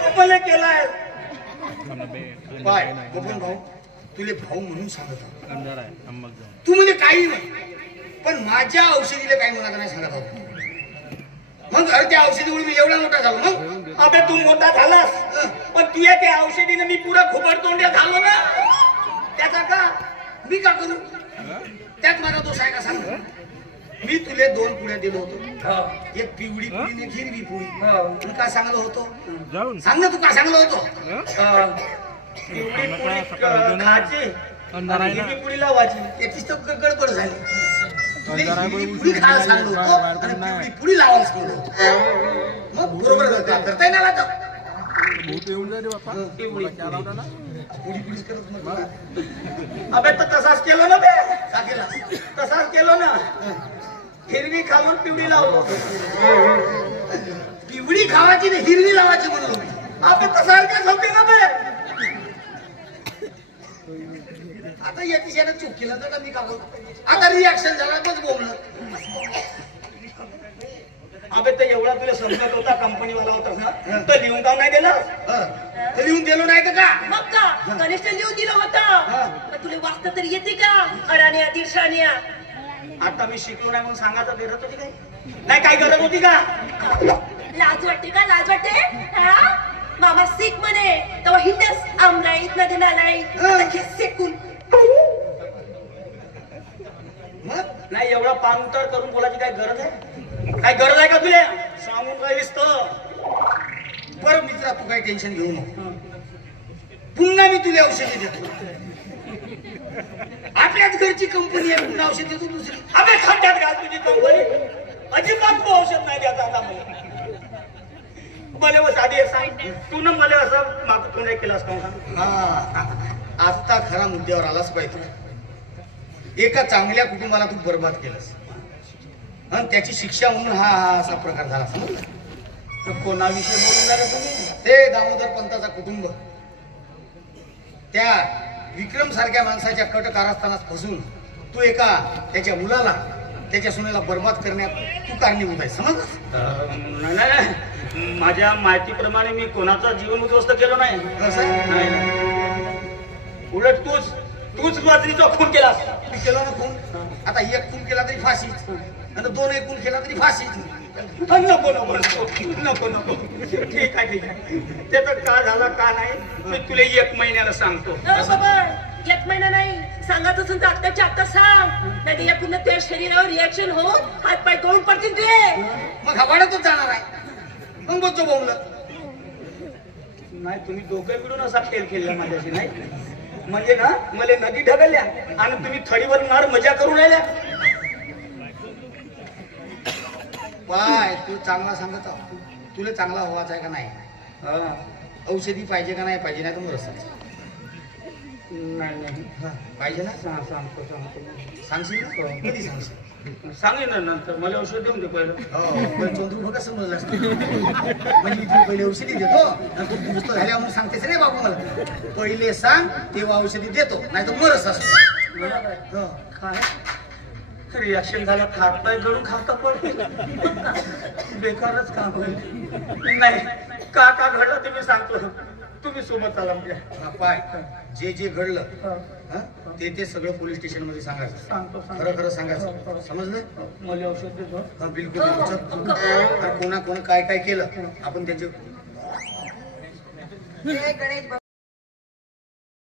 तू मला केलाय पाय गोपन भाऊ तुले भाऊ म्हणून सांगत तू म्हणजे काही नाही पण माझ्या औषधीला काही म्हणत नाही सांगत आहोत मग त्या औषधीमुळे मी एवढा मोठा झालो मग अबे तू मोठा झालास पण तुझ्या त्या औषधीने मी पुरा खोबडतोंड्या झालो ना त्याचा का मी का करू त्यात माझा दोष आहे का सांग मी तुले 2 पुड्या दिलो होतो एक पिवळी पुडी एक हिरवी पुडी तू काय सांगलो होतो सांग ना तू काय सांगलो होतो पिवळी पुडी खायची हिरवी पुडी लावायची याचीच तर गडबड झाली पुडी खायला सांगलो होतो आणि पिवळी पुडी लावायला सांगलो होतो मग बरोबर करता येणार आता पुडी पुडीच करत मग अबे तर तसाच केलो ना बे का केला तसाच केलो ना हिरवी खाऊन पिवळी लावलो पिवळी खावायची नाही हिरवी लावायची म्हणलो मी अबे तसारखेच होते ना बे आता याची चूक केलं तर मी का बोलतो आता रिॲक्शन झाला मग बोललं अबे तर एवढा तुला समजत होता कंपनीवाला होता ना तर लिहून काम नाही दिलं तर लिहून दिलो नाही तर का मग का कनिष्ठ लिहून दिलं होतं तुला वाचता तरी येते का अडाण्या दिरशाण्या आता मी शिकलो नाही म्हणून सांगायचं गरज होती काय नाही काय गरज होती का लाज वाटते का लाज वाटते मामा शिक म्हणे तेव्हा हिंदस आमराईत नदी नालाईत शिकून नाही एवढा पांतर करून बोलायची काय गरज आहे काय गरज आहे का तुला सांगून राहिलीस तर बरं मित्रा तू काही टेन्शन घेऊ नको पुन्हा मी तुला औषधी देतो आपल्याच घरची कंपनी आहे पुन्हा औषध देतो दुसरी अबे खड्ड्यात घाल तुझी कंपनी अजिबात तू औषध नाही द्यायचा आता मला बस आधी सांग तू ना मला असं मागं तू नाही केलास का हा आता खरा मुद्द्यावर आलाच पाहिजे एका चांगल्या कुटुंबाला तू बर्बाद केलंस आणि त्याची शिक्षा म्हणून हा असा प्रकार झाला समजलं कोणाविषयी बोलून राहिले तुम्ही ते दामोदर पंताचा कुटुंब त्या विक्रम सारख्या माणसाच्या कट कारस्थानात फसून तू एका त्याच्या मुलाला त्याच्या सुनेला बर्बाद करण्यात तू कारणीभूत आहे समजलं नाही माझ्या माहितीप्रमाणे मी कोणाचा जीवन उद्ध्वस्त केलं नाही उलट तूच बाजरीचा खून केलास मी केला ना खून आता एक खून केला तरी फाशीच आणि 2 एक खून केला तरी फाशीच नको नको नको नको ठीक आहे ते तर का झालं का नाही मी तुला 1 महिन्याला सांगतो बाबा 1 महिना नाही सांगायचं असेल तर आत्ताच्या आत्ता सांग नाही या पुन्हा त्या शरीरावर रिॲक्शन हो हात पाय तोडून पडतील ते मग हा वाढतच जाणार आहे मग बघतो बोललं नाही तुम्ही दोघं मिळून असा खेळ खेळला माझ्याशी नाही म्हणजे ना मला नदी ढकलल्या आणि तुम्ही थडीवर मार मजा करून राहिल्या पाय तू चांगला सांगत आहो तुला चांगला हवाच आहे का नाही औषधी पाहिजे का नाही पाहिजे नाही तर मग रस्ता नाही पाहिजे ना सांगतो सांगशील ना कधी सांगशील सांगेन ना नंतर मला औषध देऊन दे पहिलं चंद्रू कसं समजलं असतं म्हणजे तू पहिले औषधी देतो आणि तू दुरुस्त झाल्या म्हणून सांगतेस रे बाबू मला पहिले सांग तेव्हा औषधी देतो नाही तर मरस असतो काय रिॲक्शन झालं खात पाय जळून खाता पडते बेकारच काम होईल नाही का घडलं ते मी सांगतो तुम्ही सोबत चाला म्हणजे पाय जे घडलं ते सगळं पोलीस स्टेशन मध्ये सांगायचं सांगतो खरं सांगायचं समजलं मला औषध देतो बिलकुल कोणा काय केलं आपण त्याचे